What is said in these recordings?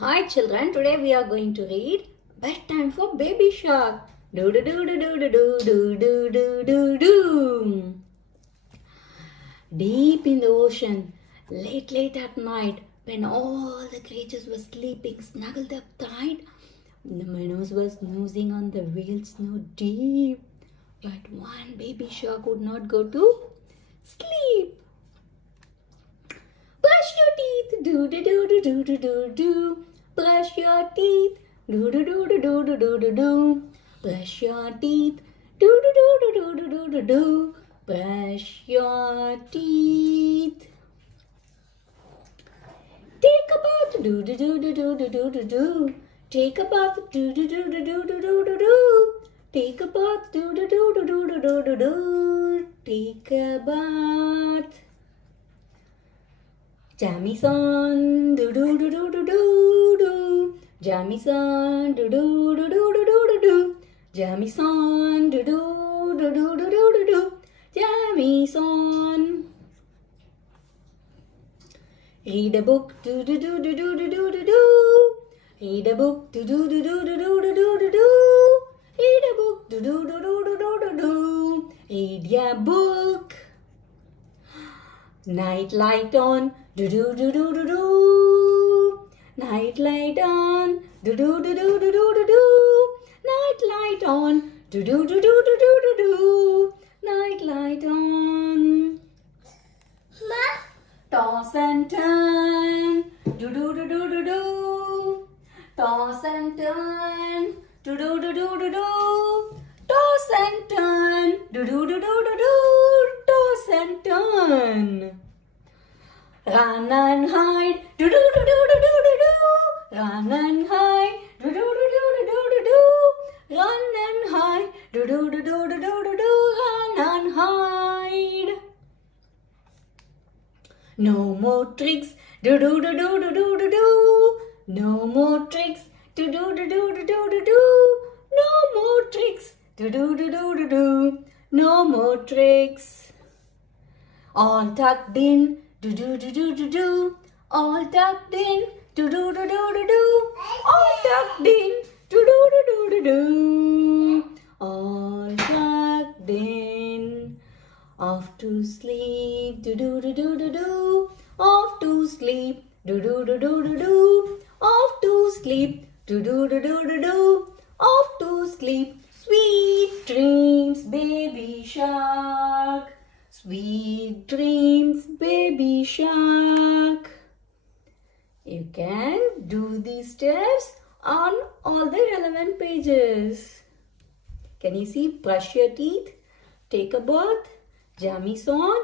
Hi children, today we are going to read Bedtime for Baby Shark. Do do do do do do do do do do do. Deep in the ocean, late at night, when all the creatures were sleeping snuggled up tight, the minnows were snoozing on the real snow deep. But one baby shark would not go to sleep. Brush your teeth, do do do do do do do do. Brush your teeth, do do do do do do do do do. Brush your teeth, do do do do do do do do do. Brush your teeth. Take a bath, do do do do do do do do do. Take a bath, do do do do do do do do do. Take a bath, do do do do do do do do do. Take a bath. Jammy-san, do do do do do do do. Jammy-san, do do do do do do do do. Jammy-san, do do do do do do do do. Jammy-san. Read a book, do do do do do do do do do. Read a book, do do do do do do do do do do. Read a book, do do do do do do do do. Read your book. Night light on, do do do do do do. Night light on, do do do do do do do do. Night light on, do do do do do do do do. Night light on. Toss and turn, do do do do do do. Toss and turn, do do do do do do. Toss and turn, do do do do do do. Toss and turn. Run and hide, do do do do do do do do. Run and hide, do do do do do do do do. Run and hide, do do do do do do do do. Run and hide. No more tricks, do do do do do do do do. No more tricks, do do do do do do do do. No more tricks, do do do do do do. No more tricks. All tucked in, do do do do do do. All tucked in, do do do do do do. All tucked in, do do do do do do. All tucked in. Off to sleep, do do do do do do. Off to sleep, do do do do do do. Off to sleep, do do do do do do. Off to sleep. Sweet dreams, baby shark. Sweet dreams, baby shark. You can do these steps on all the relevant pages. Can you see? Brush your teeth, take a bath, jammies on,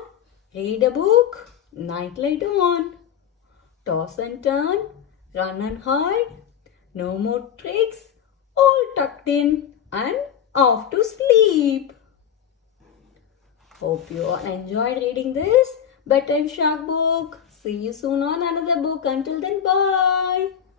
read a book, nightlight on, toss and turn, run and hide, no more tricks, all tucked in and off to sleep. Hope you all enjoyed reading this Bedtime Shark book. See you soon on another book. Until then, bye.